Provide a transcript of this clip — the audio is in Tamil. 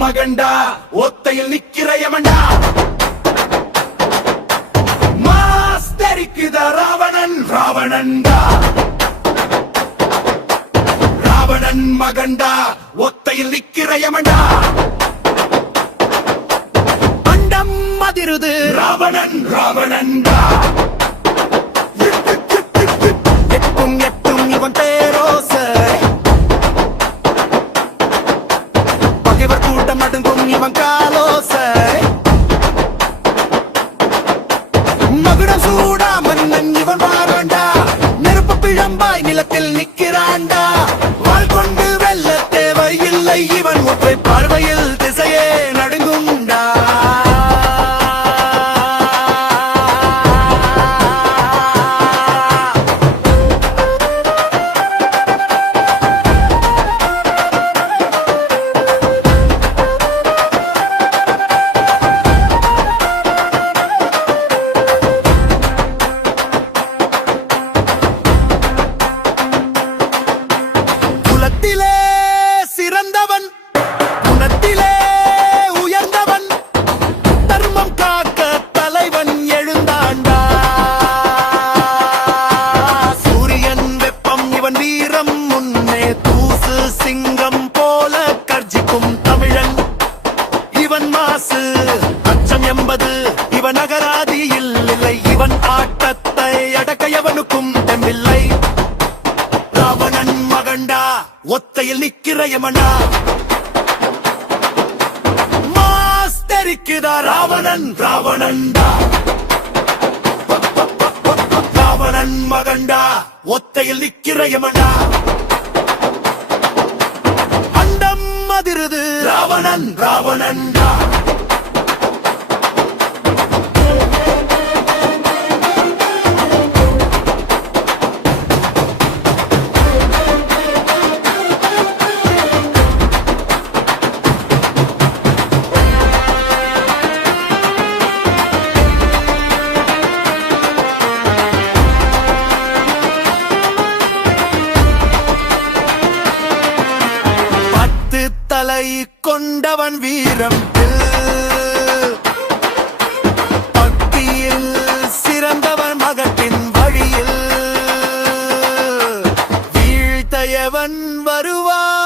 மகண்டா ஒத்தையில் நிக்கிற யமண்டா மாஸ்தரிக்குதா ராவணன் ராவணன்டா ராவணன் மகண்டா ஒத்தையில் நிக்கிற யமண்டா அண்டம் அதிருது ராவணன் ராவணன்டா எட்டும் எட்டும் இவன் பேரோசை பகைவர் கூட்டம் நடுங்கும் இவன் காலோசை மகுடம் சூடா மன்னன் இவன் வாராண்டா நெருப்பு பிழம்பாய் நிலத்தில் நிற்கிறாண்டா வாள் கொண்டு வெல்ல தேவையில்லை இவன் ஒற்றை பார்வையில் திசையே நடுங்குண்டா குலத்திலே சிறந்தவன் குணத்திலே உயர்ந்தவன் தர்மம் காக்க தலைவன் எழுந்தாண்டா சூரியன் வெப்பம் இவன் வீரம் முன்னே தூசு சிங்கம் போல கர்ஜிக்கும் தமிழன் இவன் மாசு அச்சம் என்பது இவன் அகராதி இல்லை இவன் ஆட்டத்தை அடக்க எவனுக்கும் தெம்பில்லை ராவணன் மகண்டா ஒத்தையில் நிக்கிற யமண்டா மாஸ்தரிக்குதா ராவணன் ராவணன்டா ராவணன் மகண்டா ஒத்தையில் நிக்கிற யமண்டா அண்டம் அதிருது ராவணன் ராவணன்டா தலை கொண்டவன் வீரம் பக்தியில் சிறந்தவன் மகத்தின் வழியில் வீழ்த்தையவன் வருவான்